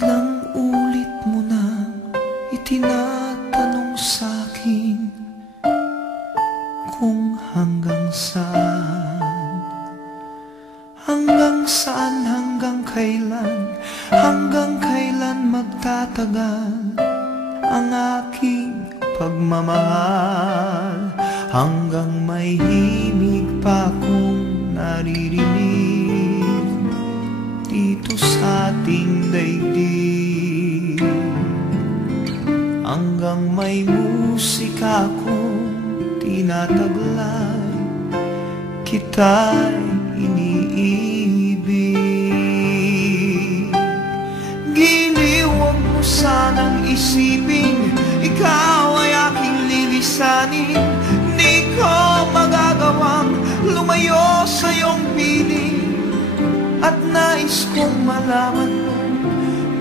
Ilang ulit mo na itinatanong sa'kin kung hanggang saan, hanggang kailan magtatagal ang aking pagmamahal, hanggang may himig pa akong naririnig dito sa ating daigdig, hanggang may musika akong tinataglay, kita'y iniibig. Giliw, huwag mo sanang isipin ikaw ay aking lilisanin. Di ko magagawang lumayo sa iyong piling, at nais kong malaman mo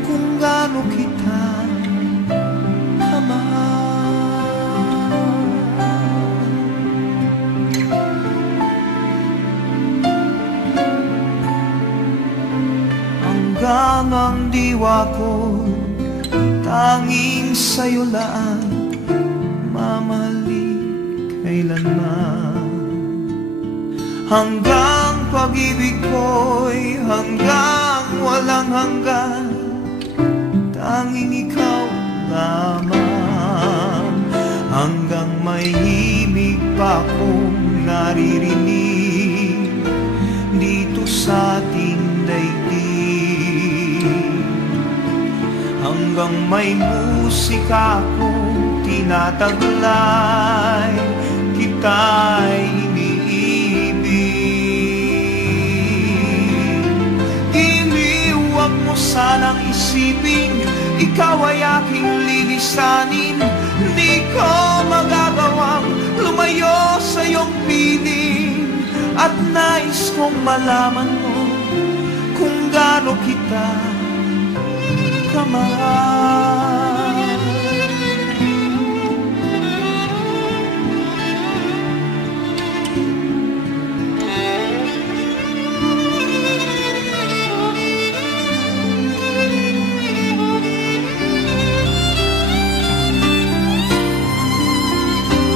kung gaano kita kamahal. Hanggang ang diwa ko tanging sa'yo lang mamahalin kailanman, hanggang pag-ibig ko'y hanggang walang hanggan, tanging ikaw lamang, hanggang may himig pa akong naririnig dito sa ating daigdig, hanggang may musika akong tinataglay, kita'y iniibig. Giliw, huwag mo sanang isipin ikaw ay aking lilisanin. Di ko magagawang lumayo sa iyong piling, at nais kong malaman mo kung gaano kita kamahal.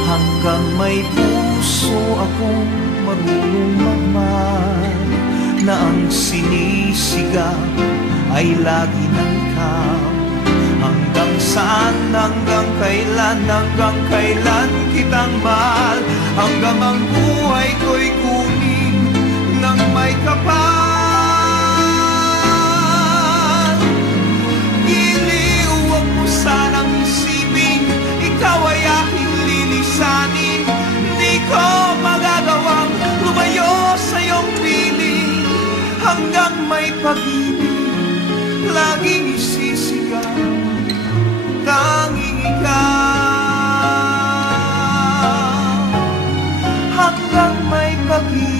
Hanggang may puso akong marunong magmahal, na ang sinisigaw ay lagi ng ikaw. Hanggang saan, hanggang kailan kitang mahal, hanggang ang buhay ko'y kunin ng may kapal. Giliw, huwag mo sanang isipin ikaw ay aking lilisanin. Di ko magagawang lumayo sa iyong piling, hanggang may pag-ibig laging isisigaw, tanging ikaw, hanggang may pag-ibig